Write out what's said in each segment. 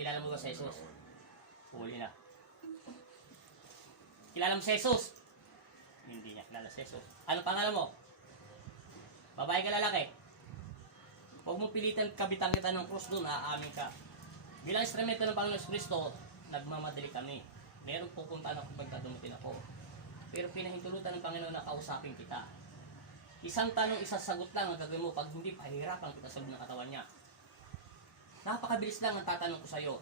Kilala mo ba si Jesus? Huli na. Kilala mo si Jesus? Hindi niya kilala si Jesus. Ano pangalan mo? Babae ka lalaki? Huwag mo pilitan kabitan kita ng krus doon, aamin ka. Bilang instrumento ng Panginoon Kristo, nagmamadali kami. Meron pupunta na kung pagdadumutin ako. Pero pinahintulutan ng Panginoon na kausapin kita. Isang tanong, isang sagot lang ang gagawin mo. Pag hindi, pahirapan kita sa loob ng katawan niya. Napakabilis lang ang tatanong ko sa iyo.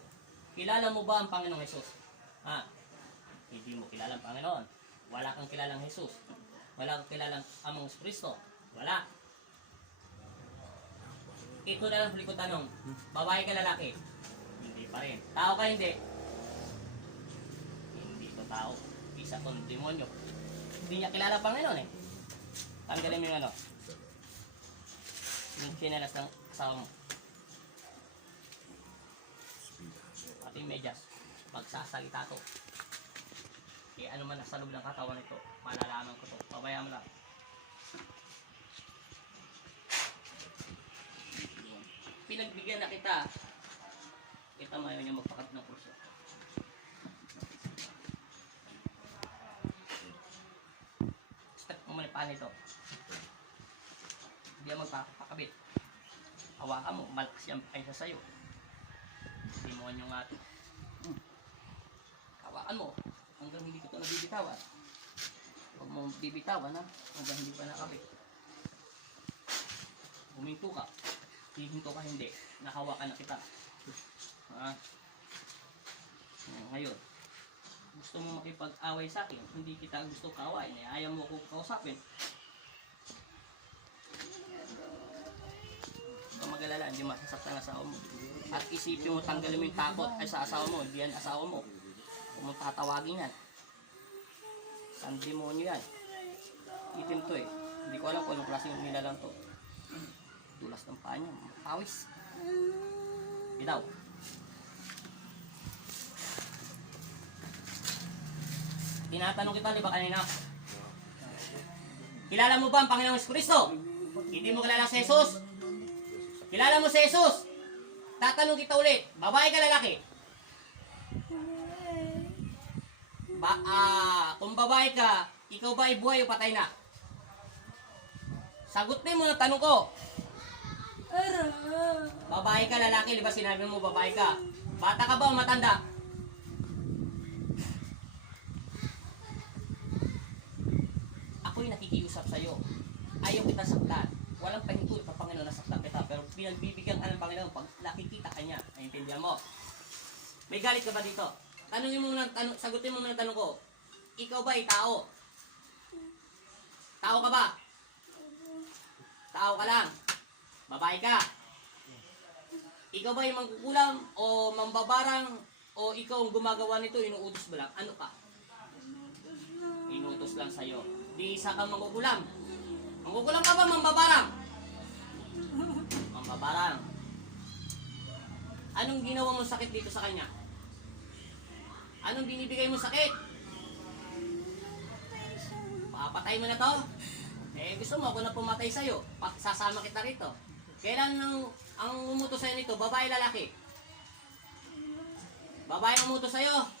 Kilala mo ba ang Panginoong Jesus? Ha? Hindi mo kilala ang Panginoon. Wala kang kilalang Jesus. Wala kang kilalang Amang Kristo. Wala. Ito na lang huli ko tanong. Babae ka lalaki? Hindi pa rin. Tao ka hindi? Hindi to tao. Isa tong demonyo. Hindi niya kilala ang Panginoon eh. Tanggalin mo yung ano. Yung chinelas ng asawa mo. Pati yung medyas. Magsasalita to. Kaya ano man nasa loob ng katawan nito, malalaman ko to. Pabayaan mo lang. Pinagbigyan na kita. Kita mo ayaw niya magpakat ng kurso. Step mo muna paano ito. Hindi yan magpapakabit. Hawakan mo, malakas yan ay sa sayo. Hindi mo yung ato. Hawakan mo hanggang hindi ko ito nabibitawan. Huwag mo bibitawan ha, hanggang hindi pa nakabit. Huminto ka. Hihinto ka hindi. Nakawakan na kita. Ha? Ngayon, gusto mo makipag-away sa akin, hindi kita gusto kaaway. Ayaw mo ako kausapin. Huwag kang mag-alala, hindi masasaktan ang asawa mo. At isipin mo, tanggalin mo yung takot ay sa asawa mo. Hindi yan asawa mo. Kung mo tatawagin yan. Isang demonyo yan. Itim to eh. Hindi ko alam kung anong klaseng nilalang to. Tulas ng paa niya. Pawis. Bitaw. Tinatanong kita, di ba kanina? Kilala mo ba ang Panginoong Kristo? Hindi mo kilala si Jesus? Kilala mo si Jesus? Tatanong kita ulit, babae ka lalaki? Kung babae ka, ikaw ba ay buhay o patay na? Sagutin mo na tanong ko. Babae ka lalaki, di ba sinabi mo babae ka? Bata ka ba o matanda? Ako'y nakikiusap sa'yo. Ayaw kita saktan. Walang pahintulot ng Panginoon na saktan kita. Pero pinagbibigyan ka ng Panginoon pag nakikita ka niya. Naintindihan mo? May galit ka ba dito? Sagutin mo na tanong ko. Ikaw ba ay tao? Tao ka ba? Tao ka lang. Babae ka. Ikaw ba ay mangkukulam o mambabarang o ikaw ang gumagawa nito, inuutos mo lang? Ano ka? Inuutos lang sa'yo. Di isa kang mangkukulam. Mangkukulam ka ba, mambabarang? Mambabarang. Anong ginawa mo sakit dito sa kanya? Anong binibigay mo sakit? Papatay mo na to? Eh, gusto mo ako na pumatay sa'yo. Sasama kita rito. Kailan ang umutos sa'yo nito? Babae, lalaki? Babae ang umutos sa'yo?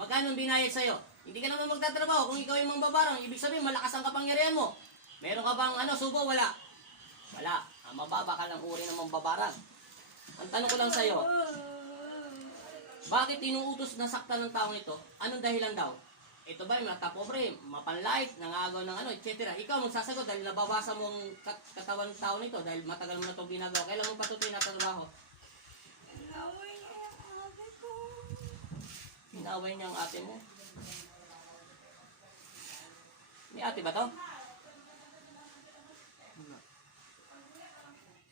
Magkano binayad sa'yo? Hindi ka naman magtatrabaho. Kung ikaw yung mambabarang, ibig sabihin malakas ang kapangyarihan mo. Meron ka bang subo? Wala. Wala. Mababa ka lang uri ng mambabarang. Ang tanong ko lang sa'yo, bakit inuutos na saktan ng taong ito? Anong dahilan daw? Ito ba yung matapobre, mapanlight, nangagaw ng etc. Ikaw magsasagot dahil nababasa mo ang katawan ng tao nito dahil matagal mo na itong ginagawa. Kailan mo patutuloy na trabaho? Inaway niya ang ate ko. Inaway niya ang ate mo? May ate ba to?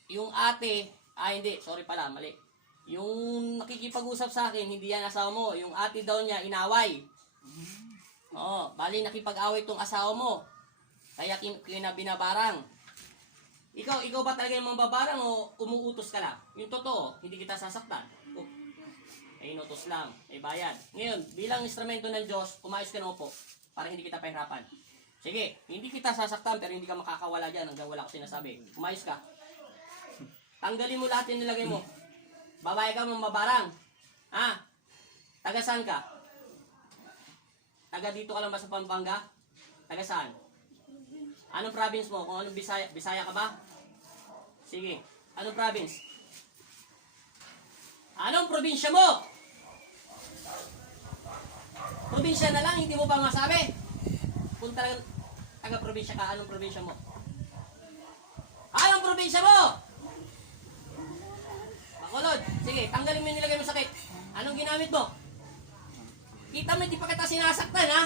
Yung ate, hindi, sorry pala, mali. Yung nakikipag-usap sa akin, hindi yan asawa mo. Yung ate daw niya, inaway. Oo, bali nakipag-away tong asawa mo. Kaya kinabinabarang. Ikaw ba talaga yung mambabarang o umuutos ka lang? Yung totoo, hindi kita sasaktan. Ay inutos lang, ay bayad. Ngayon, bilang instrumento ng Diyos, umayos ka na upo para hindi kita pahirapan. Sige, hindi kita sasaktan pero hindi ka makakawala dyan hanggang wala ko sinasabi. Umayos ka. Tanggalin mo lahat yung nilagay mo. Babae ka, mambabarang. Ha? Taga saan ka? Taga dito ka lang ba sa Pampanga? Taga saan? Anong province mo? Kung anong Bisaya? Bisaya ka ba? Sige. Anong province? Anong probinsya mo? Probinsya na lang, hindi mo pa masabi. Kung talagang taga-probinsya ka, anong probinsya mo? Anong probinsya mo? Bacolod. Sige, tanggalin mo yung nilagay mo sakit. Anong ginamit mo? Kita mo, hindi pa kita sinasaktan, ha?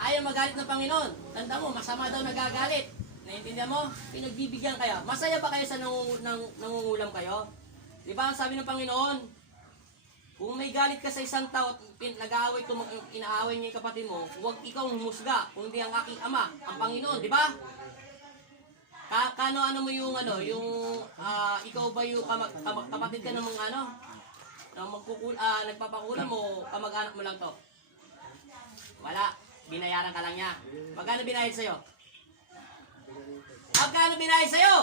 Ayaw magalit ng Panginoon. Tanda mo, masama daw nagagalit. Naiintindihan mo? Pinagbibigyan kayo. Masaya ba kayo sa nangungulam kayo? Di ba ang sabi ng Panginoon? Kung may galit ka sa isang tao at nag-aaway, inaaway niya yung kapatid mo, huwag ikaw humusga, kundi ang aking ama, ang Panginoon, di ba? Ano mo yung ikaw ba yung kapatid ka ng mga nagpapakulam mo, kamag-anak mo lang to? Wala, binayaran ka lang niya. Magkano binayad sa'yo? Magkano binayad sa'yo?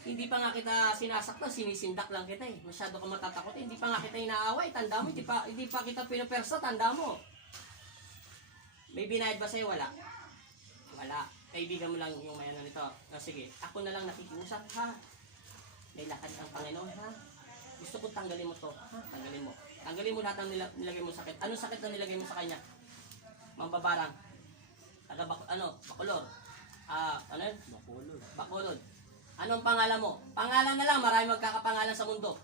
Hindi pa nga kita sinasaktan, sinisindak lang kita eh. Masyado ka matatakot eh. Hindi pa nga kita inaaway, tanda mo. Hindi pa kita pinapersa, tanda mo. May binayad ba sa'yo? Wala. Wala. Kaibigan mo lang yung may ano nito. Sige, ako na lang nakikiusap ha. May lakad ang Panginoon ha. Gusto ko tanggalin mo to. Ha? Tanggalin mo. Tanggalin mo lahat ng nilagay mo sakit. Anong sakit na nilagay mo sa kanya? Mambabarang. Bacolod. Ano yun? Bacolod. Anong pangalan mo? Pangalan na lang, marami magkakapangalan sa mundo.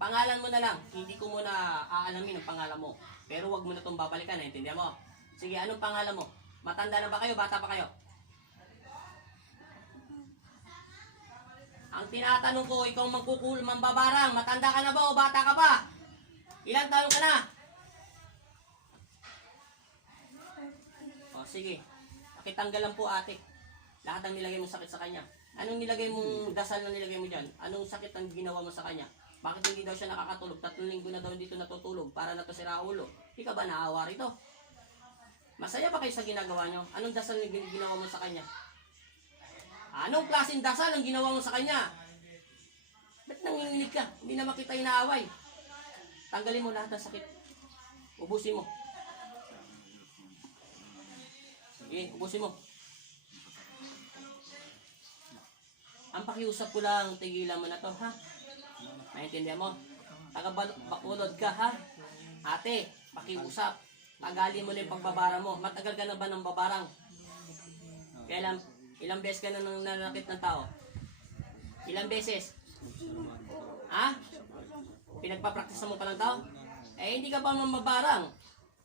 Pangalan mo na lang, hindi ko muna aalamin ang pangalan mo. Pero wag mo na itong babalikan, naintindihan mo? Sige, anong pangalan mo? Matanda na ba kayo? Bata pa kayo? Ang tinatanong ko, ikaw mambabarang, matanda ka na ba o bata ka pa? Ilang taon ka na? O sige, pakitanggal lang po ate. Lahat ng nilagay mo sakit sa kanya. Anong nilagay mong dasal na nilagay mo dyan? Anong sakit ang ginawa mo sa kanya? Bakit hindi daw siya nakakatulog? 3 linggo na daw dito natutulog para na to si Raulo. Di ka ba naawa rito? Masaya ba kayo sa ginagawa nyo? Anong dasal na ginawa mo sa kanya? Anong klaseng dasal ang ginawa mo sa kanya? Ba't nanginginig ka? Hindi naman kita inaaway. Tanggalin mo lahat ng sakit. Ubusin mo. Sige, ubusin mo. Ang pakiusap ko lang, tigilan mo na to, ha? Naintindihan mo? Taga-Bacolod ka, ha? Ate, pakiusap. Tagalin mo na yung pagbabarang mo. Matagal ka na ba ng babarang? Kailan, ilang beses ka na nanakit ng tao? Ilang beses? Ha? Pinagpapractice mo pa ng tao? Eh, hindi ka pa mamabarang.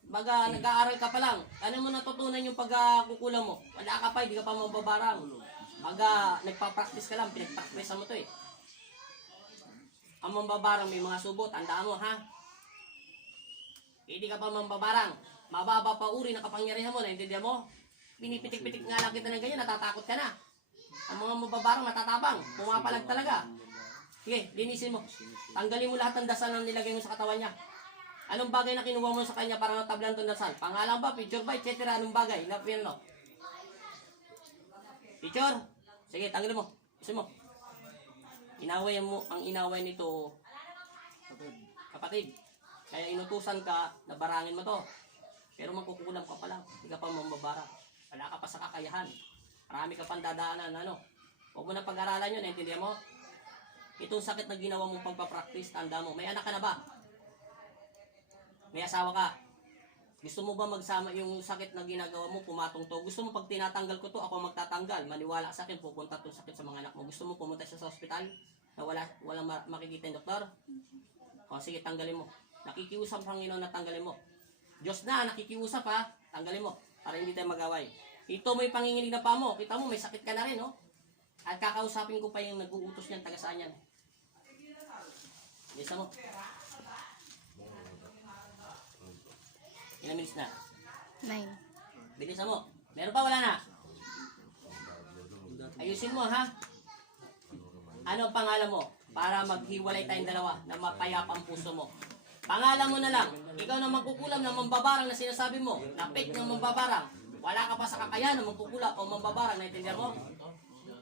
Baga, nag-aaral ka pa lang. Ano mo natutunan yung pagkukulang mo? Wala ka pa, hindi ka pa mababarang. Baga, nagpa-practice ka lang, pinag-practice mo to eh. Ang mambabarang may mga subo, tandaan mo ha. Hindi ka pa mambabarang. Mababa pa uri ng kapangyarihan mo, naintindihan mo? Pinipitik-pitik nga lang kita ng ganyan, natatakot ka na. Ang mga mababarang natatabang, pumapalag talaga. Sige, linisin mo. Tanggalin mo lahat ng dasal na nilagay mo sa katawan niya. Anong bagay na kinuha mo sa kanya para matablan itong dasal? Pangalan ba, picture ba, etc. Anong bagay? Napino? Picture? Sige, tanggalin mo. Gusto mo. Inaway mo, ang inaway nito, kapatid. Kaya inutusan ka na barangin mo to. Pero magkukulang ka pa lang. Hindi ka pa mamabara. Wala ka pa sa kakayahan. Marami ka pang dadaanan. Huwag mo na pag-aralan yun, naintindihan mo? Itong sakit na ginawa mong pagpapractice, tanda mo. May anak ka na ba? May asawa ka? Gusto mo ba magsama yung sakit na ginagawa mo, pumatong to? Gusto mo pag tinatanggal ko to, ako magtatanggal. Maniwala sa akin, pupunta to sakit sa mga anak mo. Gusto mo pumunta siya sa ospital na walang makikita yung doktor? O sige, tanggalin mo. Nakikiusap ang Panginoon na tanggalin mo. Diyos na, nakikiusap ha. Tanggalin mo, para hindi tayo mag-away. Ito mo yung panginginig na pa mo. Kita mo, may sakit ka na rin, no? At kakausapin ko pa yung nag-uutos niyan, taga saan yan. Bisa mo. Ilang minutes na? 9. Bilisan mo. Meron pa, wala na? Ayusin mo, ha? Ano ang pangalan mo? Para maghiwalay tayong dalawa na mapayapa ang puso mo. Pangalan mo na lang. Ikaw na magkukulam ng mambabarang na sinasabi mo. Napit ng mambabarang. Wala ka pa sa kakayahan ng magkukulam o mambabarang. Naintindihan mo?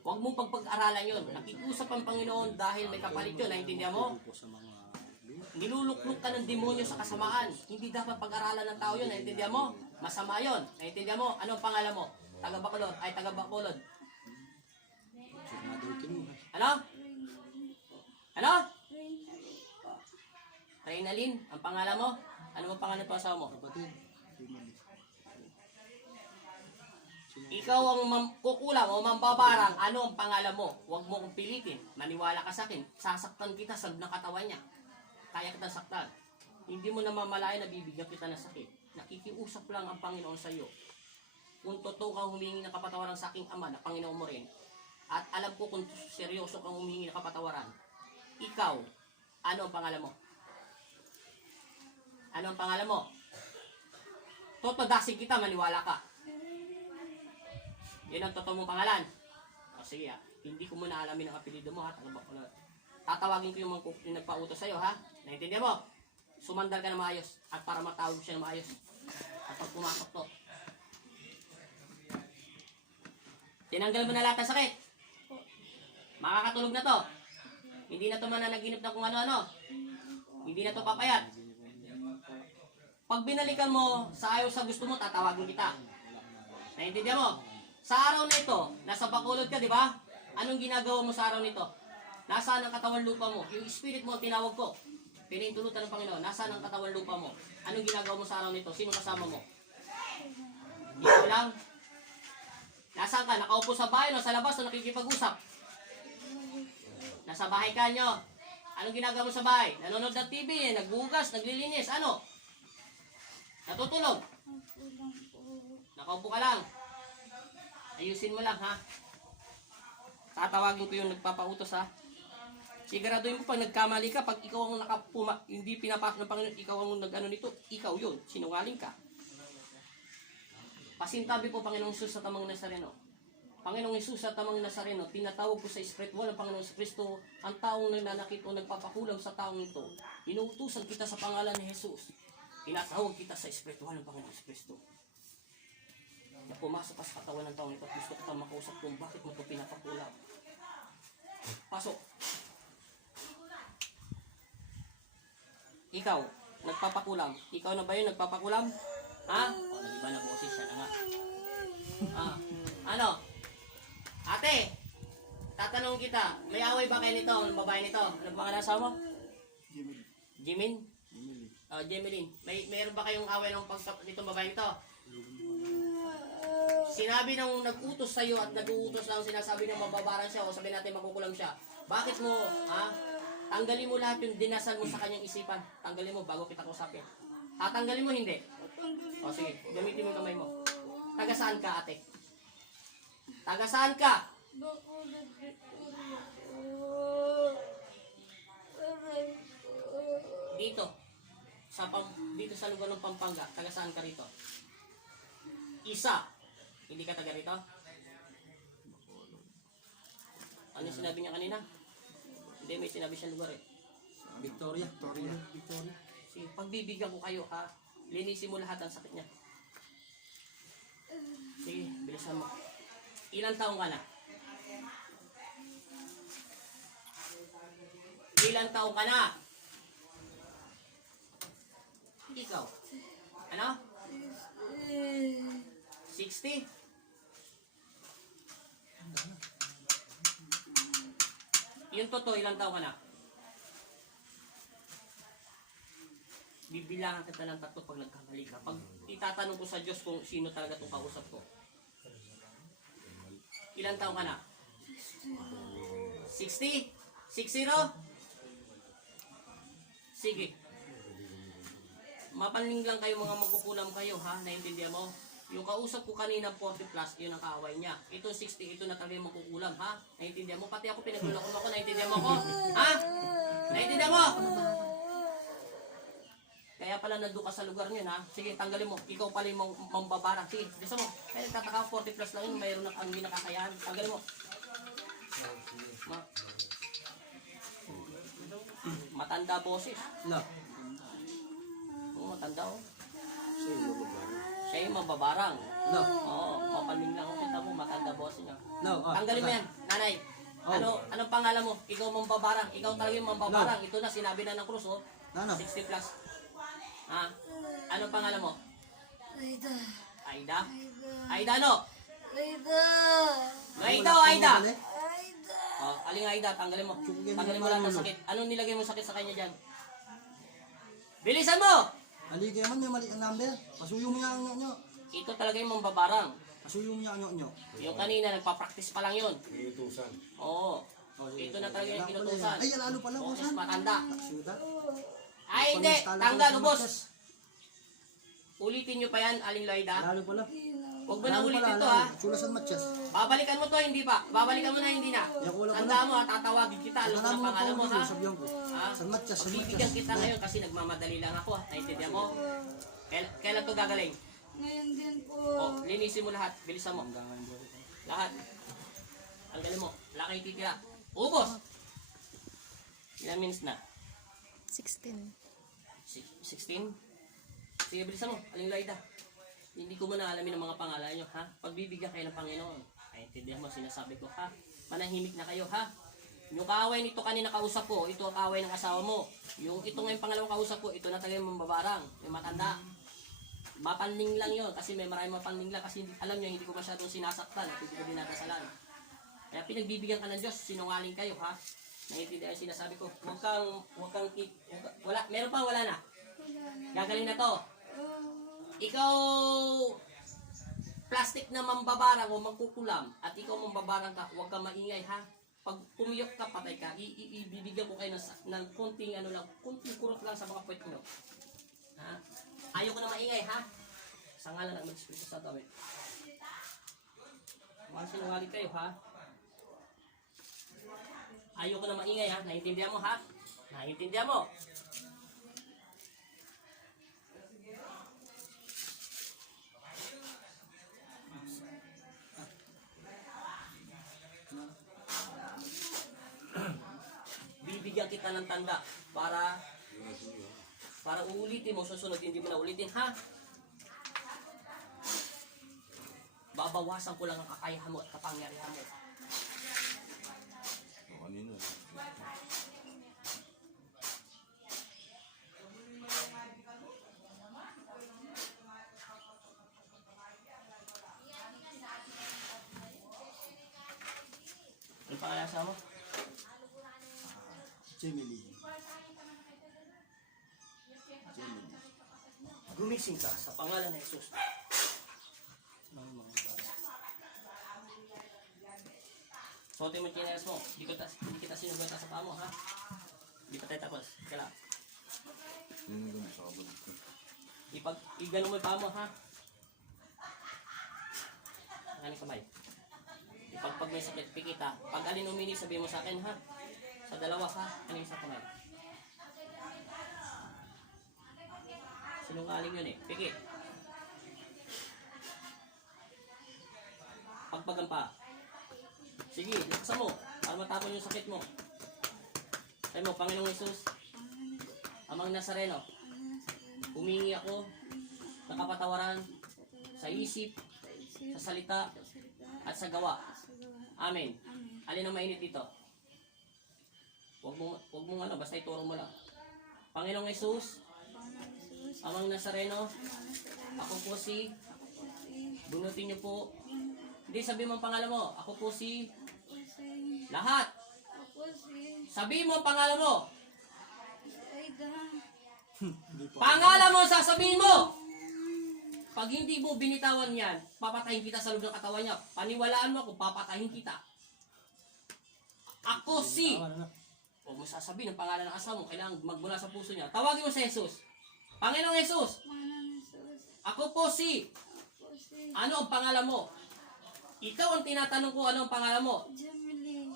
Huwag mong pagpag-aralan yun. Nakikusap ang Panginoon dahil may kapalit yun. Naintindihan mo? Niluluklok ka ng demonyo sa kasamaan. Hindi dapat pag-aralan ng tao yun. Naintindihan mo? Masama yun. Naintindihan mo? Ano ang pangalan mo? Taga-Bacolod. Ay, taga-Bacolod. Ano? Ano? Reynalyn, ang pangalan mo? Ano ang pangalan ng asawa mo? Ikaw ang kukulang o mambabarang, ano ang pangalan mo? Huwag mo kong pilitin. Maniwala ka sa akin. Sasaktan kita sa nakatawan niya. Kaya kita saktan. Hindi mo namamalayan na bibigyan kita ng sakit. Nakikiusap lang ang Panginoon sa iyo. Kung totoo kang humingi ng kapatawaran sa aking Ama, na Panginoon mo rin, at alam ko kung seryoso kang humingi ng kapatawaran, ikaw, ano ang pangalan mo? Ano ang pangalan mo? Totodasin kita, maniwala ka. Yan ang totoo mong pangalan. O sige hindi ko muna alamin ang apelido mo ha. Tatawagin ko yung mga nagpautos sa'yo ha. Naintindihan mo? Sumandal ka na maayos at para matawag siya na maayos. At pag pumasok to, tinanggal mo na lahat ng sakit. Makakatulog na to. Hindi na to mananaginip na kung ano-ano. Hindi na to papayat. Pag binalikan mo sa ayaw sa gusto mo, tatawagin kita. Naintindihan mo? Sa araw na ito, nasa Bacolod ka, di ba? Anong ginagawa mo sa araw nito? Nasaan ang katawan lupa mo? Yung spirit mo, tinawag ko. Pinintulutan ng Panginoon. Nasaan ang katawan lupa mo? Anong ginagawa mo sa araw nito? Sino kasama mo? Ikaw lang? Nasaan ka? Nakaupo sa bahay o sa labas o nakikipag-usap? Nasa bahay ka nyo. Anong ginagawa mo sa bahay? Nanonood ng TV, nagbugas, naglilinis. Ano? Natutulog? Nakaupo ka lang. Ayusin mo lang ha. Tatawagin ko yung nagpapautos ha. Siguraduhin mo pag nagkamali ka, pag ikaw ang hindi pinapasok ng Panginoon, ikaw ang nag-ano nito, ikaw yun, sinungaling ka. Pasintabi po Panginoong Jesus sa tamang Nazareno. Panginoong Jesus sa tamang Nazareno, tinatawag ko sa espiritual ng Panginoong Kristo ang taong nananakit o nagpapakulam sa taong ito. Inuutusan kita sa pangalan ni Jesus. Tinatawag kita sa espiritual ng Panginoong Kristo. Na pumasok ka sa katawan ng taong ito at gusto ko kang makausap kung bakit mo ito pinapakulam. Pasok. Ikaw, nagpapakulam. Ikaw na ba yun nagpapakulam? Ha? O, nag-iba na boses siya na nga. Ano? Ate, tatanong kita, may away ba kayo nito? Ang babae nito? Ano ba ang asawa mo? Jimin? Jemeline. Mayroon ba kayong away nitong babae nito? Sinabi nung nag-utos sa'yo at nag-uutos lang sinasabi ng mababaran siya o sabi natin makukulam siya. Bakit mo, tanggalin mo lahat yung dinasal mo sa kanyang isipan. Tanggalin mo bago kita kausapin. Tanggalin mo hindi? O sige, gamitin mo yung kamay mo. Taga saan ka ate? Taga saan ka? Dito. Dito sa lugar ng Pampanga. Taga saan ka rito? Isa. Hindi ka taga rito? Ano sinabi niya kanina? Hindi, may sinabi siyang lugar eh. Victoria. Sige, pagbibigyan ko kayo ha. Linisin mo lahat ang sakit niya. Sige, bilisan mo. Ilang taong ka na? Ilang taong ka na? Ikaw? Ano? 60? Yung totoo, ilang taon ka na? Bibilangan kita ng 3 pag nagkamali ka. Pag itatanong ko sa Diyos kung sino talaga itong kausap ko. Ilang taon ka na? 60? 60? Sige. Mapaling lang kayo mga magkukulam kayo ha, naintindihan mo? Yung kausap ko kanina 40 plus, yun ang kaaway niya. Ito 60, ito na talaga yung magkukulam ha? Naintindihan mo? Pati ako pinagluloko mo ako, naintindihan mo ko? Ha? Naintindihan mo? Kaya pala nandun ka sa lugar niyo ha? Sige, tanggalin mo. Ikaw pala yung mambabarang. Sige, bisa mo. Kaya nagtataka 40 plus lang yun, mayroon na ang hindi nakakayahan. Tanggalin mo. Matanda boses. No. Oo, matanda oh. Siya yung mababarang. No. Oo, papaling lang ako. Kita mo, matanda boss niya. No. Tanggalin mo yan, nanay. Oh. Anong pangalan mo? Ikaw mambabarang. Ikaw talaga yung mambabarang. Ito na, sinabi na ng krus, oh. Ano? 60 plus. Ha? Anong pangalan mo? Aida. Aida? Aida. Aida, no? Aida. Aida o Aida? Aida. Oh, aling Aida, tanggalin mo. Tanggalin mo lahat ng sakit. Anong nilagay mo sakit sa kanya dyan? Bilisan mo! Haligi naman yung mali ang number. Pasuyo mo niya ang nyo. Ito talaga yung mambabarang. Pasuyo mo niya ang nyo. Yung kanina, nagpa-practice pa lang yun. Iutusan. Oo. Ito na talaga yung kinutusan. Ay, lalo pala. Oo, Kusan. mas matanda. Suda. Ay, hindi. Tanggal, ubos. Ulitin nyo pa yan, Aling Loida. Lalo pala. Huwag mo na ulitin to, ha. Sulasan matches. Babalikan mo to, hindi pa. Babalikan mo na, hindi na. Tanda mo, ha. Tatawagin kita. Alam mo na pangalan mo, ha. Sabihan ko. Ha? San matches, san Bibigyan matches. kita ngayon kasi nagmamadali lang ako, ha. Naintindihan mo? Kailan to gagaling? Ngayon din po. Oh, linisin mo lahat. Bilisan mo. Lahat. Tanggalin mo. Wala kayo titira. Ubos! Ilan minutes na? 16. 16? Sige, bilisan mo. Aling Laida. Hindi ko muna alamin ang mga pangalan nyo, ha? Pagbibigyan kayo ng Panginoon. Ay, intindihan mo, sinasabi ko, ha? Manahimik na kayo, ha? Yung kaaway nito kanina kausap ko, ito ang kaaway ng asawa mo. Yung ito ngayong pangalawang kausap ko, ito na talaga yung mambabarang, yung matanda. Mapanling lang yun, kasi may maraming mapanling lang, kasi alam nyo, hindi ko masyadong sinasaktan, at hindi ko dinadasalan. Kaya pinagbibigyan ka ng Diyos, sinungaling kayo, ha? Naiintindihan yung sinasabi ko. Wala, meron pa, wala na. Gagaling na to. Ikaw, plastic na mambabarang o magkukulam, at ikaw mambabarang ka, huwag kang maingay, ha? Pag pumiyok ka, patay ka, ibibigyan ko kayo ng konting, konting kurot lang sa mga puwet nyo. Ha? Ayaw ko na maingay, ha? Sa ngalan ng Espiritu Santo, amen. Mga sinungaling kayo, ha? Ayaw ko na maingay, ha? Naiintindihan mo, ha? Naiintindihan mo? Bibigyan kita ng tanda para uulitin mo, susunod hindi mo na ulitin, ha? Babawasan ko lang ang kakayahan mo at kapangyarihan mo. Kanina. Ano pangalan sa mo? Gemini. Gumising ka sa pangalan ng Jesus. Suotin mo yung chinelas mo. Hindi kita sinugatan sa paa mo, ha? Hindi pa tayo tapos. Kaya lang. Yun yung sa kabal. Igano mo yung paa mo, ha? Ang kamay. Pag may sakit, pikita. Pag alin umini, sabihin mo sa akin, ha? Sa dalawa, ha? Ano yung sa kamay? Sinungaling yun, eh. Pikit. Pagpagan pa. Sige, laksan mo. Para matapon yung sakit mo. Sabi mo, Panginoong Jesus, Amang Nazareno, humingi ako ng kapatawaran sa isip, sa salita, at sa gawa. Amen. Alin ang mainit dito? Huwag mo basta ituro mo lang. Panginoong Jesus, Amang Nazareno, ako po si, bunutin niyo po. Hindi, sabi mo ang pangalan mo. Ako po si, lahat. Sabi mo ang pangalan mo. Aida. Pangalan mo, sasabihin mo. Pag hindi mo binitawan yan, papatahin kita sa loob ng katawan niya. Paniwalaan mo ako, papatahin kita. Ako si, huwag mo sasabihin ang pangalan ng asawa mo, kailangan magmula sa puso niya. Tawagin mo si Jesus. Panginoong Jesus, Panginoon Jesus. ako po si, Ako si ano ang pangalan mo? Ikaw ang tinatanong ko, ano ang pangalan mo? Gemini.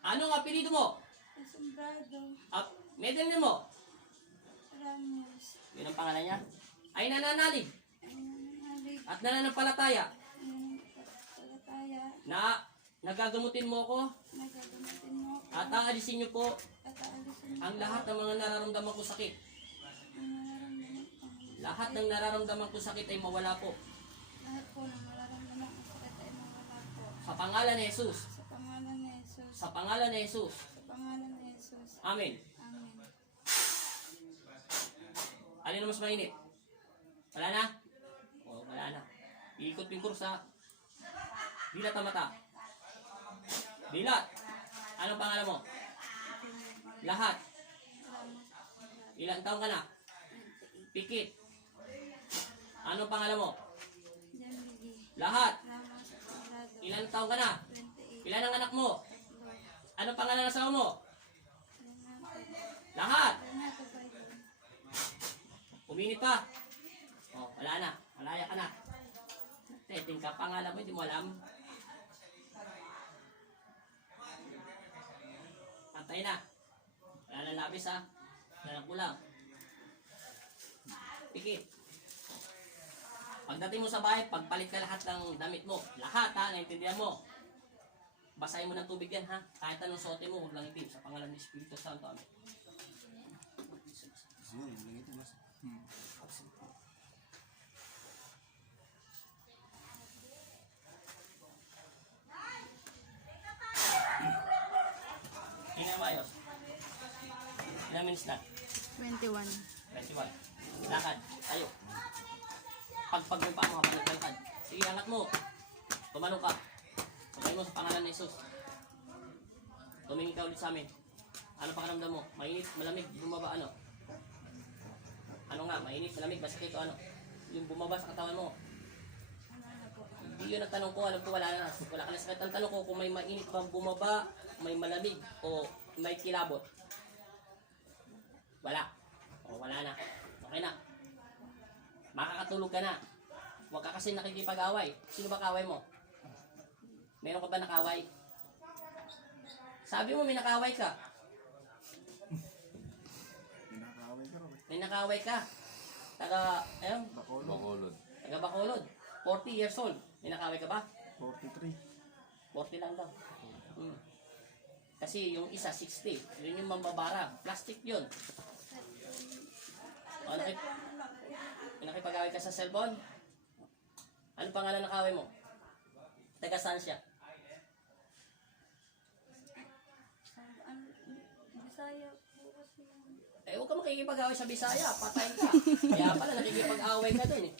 Ano ang apelido mo? Asombrado. Middle name mo? Ramos. Yun ang pangalan niya. Ay nananalig Nalig. at nananampalataya Palataya. na nagagamutin mo ko Nagagamitin mo ako. at aalisin niyo po At aalisin mo ang lahat ng mga nararamdaman ko sakit. ang nararamdaman ko. Lahat ng nararamdaman ko sakit ay mawala po. lahat po ng mararamdaman ang sakit ay mawala po. Sa pangalan ni Jesus. Sa pangalan ni Jesus. Sa pangalan ni Jesus. Sa pangalan ni Jesus. Amen. Amen. Alin na mas mainit? Wala na? Oo, wala na. Iikot yung kursa. Dilat ang mata. Dilat. Anong pangalan mo? Lahat. Ilang taong ka na? Pikit. Anong pangalan mo? Jamili. Lahat. Ramos Sagrado. Ilang taong ka na? 28. Ilan ang anak mo? Tatlo. Anong pangalan ng asawa mo? Renato. Lahat. Renato Biden. Uminit pa. Oh, wala na. Malaya ka na. Teting ka, pangalan mo, hindi mo alam. Pantay na. Wala na labis ha. Wala na kulang. Pikit. Pagdating mo sa bahay, pagpalit ka lahat ng damit mo. Lahat ha, naintindihan mo. Basahin mo ng tubig yan ha. Kahit anong suotin mo, huwag lang itim. Sa pangalan ng Espiritu Santo. Amen. Yun, lang ito mas. Tingnan mo ayos. Ilang minutes na? 21. 21. Lakad. Tayo. Pagpag yung paa mo, pagpag. Sige, angat mo. Tumalong ka. Sabay mo sa pangalan ng Jesus. Tumingin ka ulit sa amin. Ano pakiramdam mo? Mainit, malamig, bumaba ano? Ano nga, mainit, malamig, masakit o ano? Yung bumaba sa katawan mo. Hindi yun ang tanong ko, alam ko wala na. Wala ka na sakit. Ang tanong ko kung may mainit bang bumaba, may malamig, o may kilabot. Wala. O wala na. Okay na. Makakatulog ka na. Huwag ka kasi nakikipag-away. Sino ba kaway mo? Meron ka ba nakaway? Sabi mo may nakaway ka. Pinakaaway ka rin. May nakaway ka. Taga, ayun, Bacolod. taga Bacolod. 40 years old. May nakaway ka ba? 43. 40 lang daw. Kasi yung isa 60. Yun yung mambabara. Plastic yun. O, nakipag-away ka sa cellphone? Ano pangalan ng kaway mo? Taga saan siya? Bisaya po kasi yung Eh, huwag ka makikipag-away sa Bisaya. Patay ka. Kaya pala, nakikipag-away ka dun eh.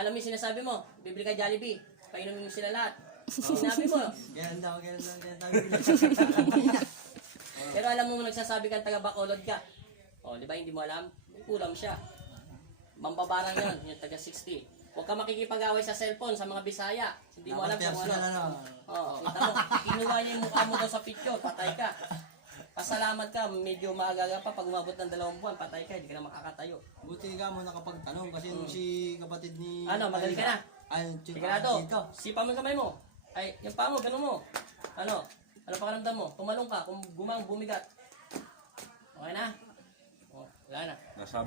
Alam mo yung sinasabi mo? Bibili ka Jollibee. Painumin mo sila lahat. Sinabi mo. Ganyan daw, ganyan tayo. Pero alam mo nagsasabi kang taga Bacolod ka. O, di ba hindi mo alam? Kulam siya. Mambabarang yun, yung taga 60. Huwag ka makikipag-away sa cellphone sa mga Bisaya. Hindi mo alam kung ano. Oo, kita mo. Kinuha niya yung mukha mo daw sa picture. Patay ka. Pasalamat ka, medyo maaga pa. Pag umabot ng 2 buwan, patay ka. Hindi ka na makakatayo. Buti ka mo nakapagtanong kasi yung si kapatid ni... Ano, magaling ka na? Ay, Sigurado. Sipa mo yung kamay mo. Ay, yung paa mo, ganun mo. Ano? Ano pakiramdam mo? Tumalong ka. Kung bumigat. Okay na? O, wala na. Nasa